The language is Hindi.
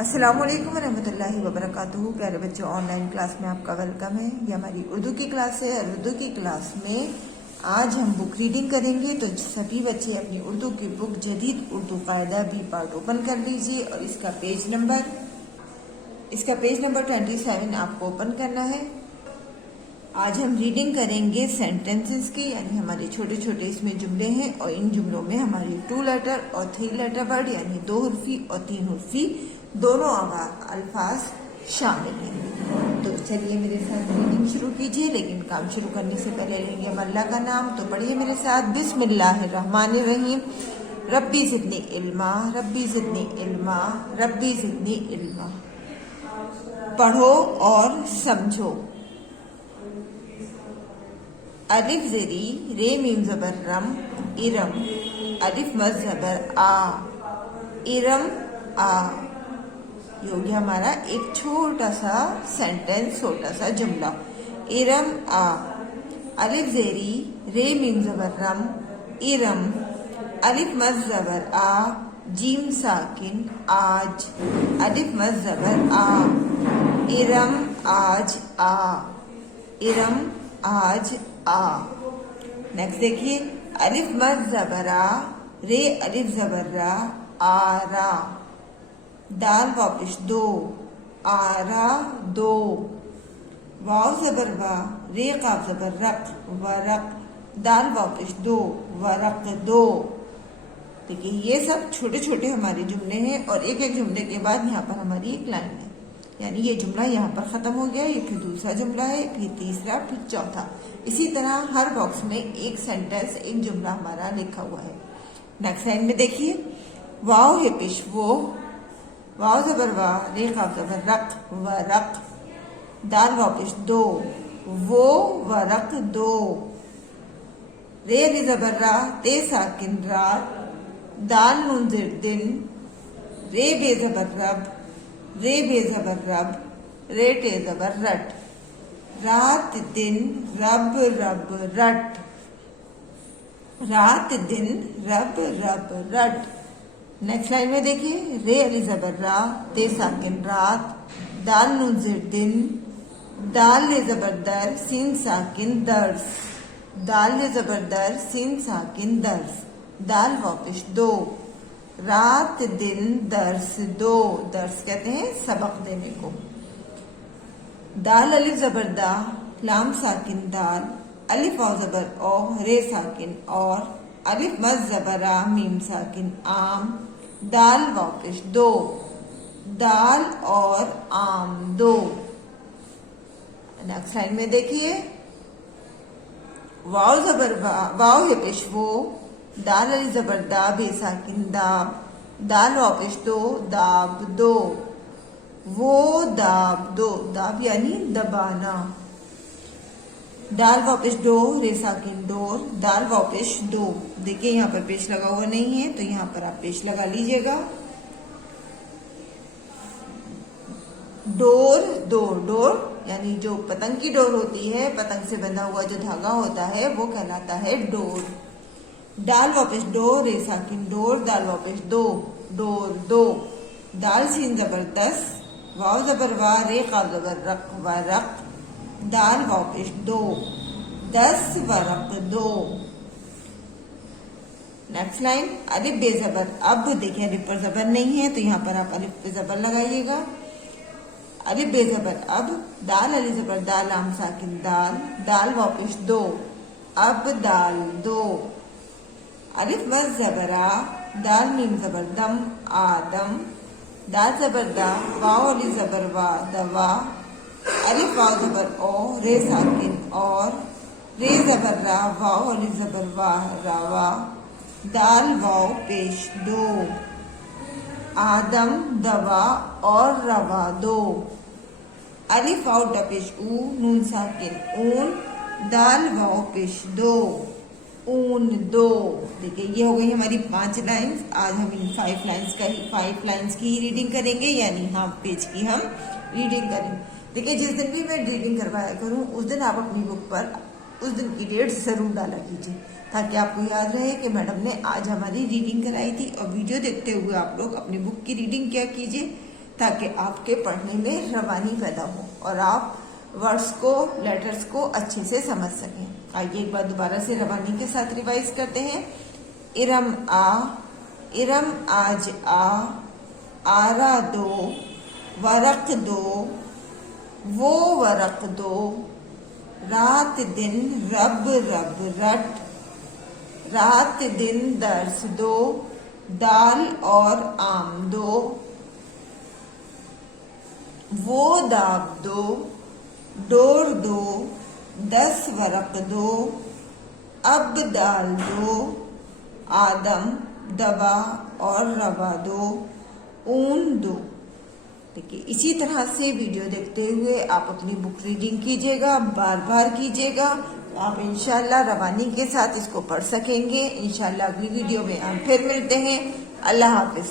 अस्सलामुअलैकुम वरहमतुल्लाहि वबरकातुहू। प्यारे बच्चों, ऑनलाइन क्लास में आपका वेलकम है। ये हमारी उर्दू की क्लास है और उर्दू की क्लास में आज हम बुक रीडिंग करेंगे। तो सभी बच्चे अपनी उर्दू की बुक जदीद उर्दू कायदा बी पार्ट ओपन कर लीजिए और इसका पेज नंबर 27 आपको ओपन करना है। आज हम रीडिंग करेंगे सेंटेंसेस की, यानी हमारे छोटे छोटे इसमें जुमले हैं और इन जुमलों में हमारी 2 लेटर और 3 लेटर वर्ड यानी 2 हुर्फी और 3 हुर्फी दोनों अल्फाज शामिल हैं। तो चलिए मेरे साथ रीडिंग शुरू कीजिए, लेकिन काम शुरू करने से पहले लेंगे हम अल्लाह का नाम। तो पढ़िए मेरे साथ, बिस्मिल्लाहिर्रहमानिर्रहीम। रब्बी ज़िदनी इल्मा, रब्बी ज़िदनी इल्मा, रब्बी ज़िदनी इल्मा। पढ़ो और समझो। अलिफ ज़ेरी रे मीम ज़बर रम इरम, अलिफ मद ज़बर आ इरम आ। ये हो गया हमारा एक छोटा सा सेंटेंस, छोटा सा जुमला। इरम आ, अलिफ ज़ेरी रे मीम ज़बर रम इरम, अलिफ मद ज़बर आ जीम साकिन आज, अलिफ मद ज़बर आ इरम आज आ, इरम आज आ। नेक्स्ट देखिए, अलिफ मद ज़बर आ रे अलिफ ज़बर रा आरा, दाल वापिश दो आरा दो, वाव ज़बर वा रे काफ ज़बर रक वरक, दाल वापिश दो वरक दो। देखिए ये सब छोटे छोटे हमारे जुमले हैं और एक एक जुमले के बाद यहाँ पर हमारी एक लाइन है, यानी ये जुमला यहाँ पर खत्म हो गया। ये फिर दूसरा जुमला है, फिर तीसरा, फिर चौथा। इसी तरह हर बॉक्स में एक सेंटेंस, एक जुमला हमारा लिखा हुआ है। नेक्स्ट लाइन में देखिए, वाव है पेश वो, वाव ज़बर वा रे काफ ज़बर रक वरक, दाल वापिश दो वो वरक दो, रे अली ज़बर रा ते साकिन रात, दाल नून ज़ेर दिन, रे बे ज़बर रब रे बे ज़बर रब, रे टे ज़बर रट, रात दिन रब रब रट, रात दिन रब रब रट। नेक्स्ट लाइन में देखिए, रे अली ज़बर रा ते साकिन रात, दाल नून ज़ेर दिन, दाल ले ज़बर दर सीन साकिन दर्स, दाल ले ज़बर दर सीन साकिन दर्स, दाल वापिश दो, रात दिन दर्स दो। दर्स कहते हैं सबक देने को। दाल अलिफ ज़बर दा लाम साकिन दाल, अलिफ वाव ज़बर ओ रे साकिन और, अलिफ मद ज़बर आ मीम साकिन आम, दाल वापिश दो, दाल और आम दो। नेक्स्ट लाइन में देखिए, वाव ज़बर वाव है पेश वो, दाल अली ज़बर दा बे साकिन दाब, दाल वापिश दो दाब दो, वो दाब दो, दाब यानी दबाना, दाल वापिश दो रे साकिन डोर, दाल वापिश दो। देखिए यहाँ पर पेश लगा हुआ नहीं है, तो यहाँ पर आप पेश लगा लीजिएगा। डोर दो, डोर यानी जो पतंग की डोर होती है, पतंग से बंधा हुआ जो धागा होता है वो कहलाता है डोर। दाल वापिश दो रे साकिन डोर, दाल वापिश दो डोर दो, दाल सीन जबरदस्त, वाव ज़बर वा रे काफ ज़बर रक वरक, दाल वापिश दो 10 वरक दो। नेक्स्ट लाइन, अलिफ बे ज़बर अब। देखिए अलिफ पर ज़बर नहीं है, तो यहाँ पर आप अलिफ पे ज़बर लगाइएगा। अलिफ बे ज़बर अब, दाल अली ज़बर दाल लाम साकिन दाल, दाल वापिश दो अब दाल दो, अलिफ मद ज़बर आ दाल मीम ज़बर दम आदम, दाल ज़बर दा वाव अली ज़बर वा दवा, अलिफ वाव ज़बर ओ रे साकिन और, रे ज़बर रा वाव अली ज़बर वा रवा, दाल वाव पेश दो, आदम दवा और रवा दो, अलिफ वाव डपेश ऊ नून साकिन ऊन, दाल वाव पेश दो ऊन दो। देखिए ये हो गई हमारी 5 लाइन्स। आज हम इन 5 लाइन्स की ही रीडिंग करेंगे, यानी हाफ पेज की हम रीडिंग करेंगे। देखिए जिस दिन भी मैं रीडिंग करवाया करूँ उस दिन आप अपनी बुक पर उस दिन की डेट जरूर डाला कीजिए, ताकि आपको याद रहे कि मैडम ने आज हमारी रीडिंग कराई थी। और वीडियो देखते हुए आप लोग अपनी बुक की रीडिंग क्या कीजिए, ताकि आपके पढ़ने में रवानी पैदा हो और आप वर्ड्स को, लेटर्स को अच्छे से समझ सकें। आइए एक बार दोबारा से रवानी के साथ रिवाइज करते हैं। इरम आज आरा दो, वरक दो, वो वरक दो, रात दिन रब रट, रात दिन दर्स दो, दाल और आम दो, वो दाब दो, डोर दो, 10 वरक दो, अब दाल दो, आदम दबा और रवा दो, ऊन दो। देखिए इसी तरह से वीडियो देखते हुए आप अपनी बुक रीडिंग कीजिएगा, बार बार कीजिएगा, आप इंशाल्लाह रवानी के साथ इसको पढ़ सकेंगे। इंशाल्लाह अगली वीडियो में हम फिर मिलते हैं। अल्लाह हाफिज।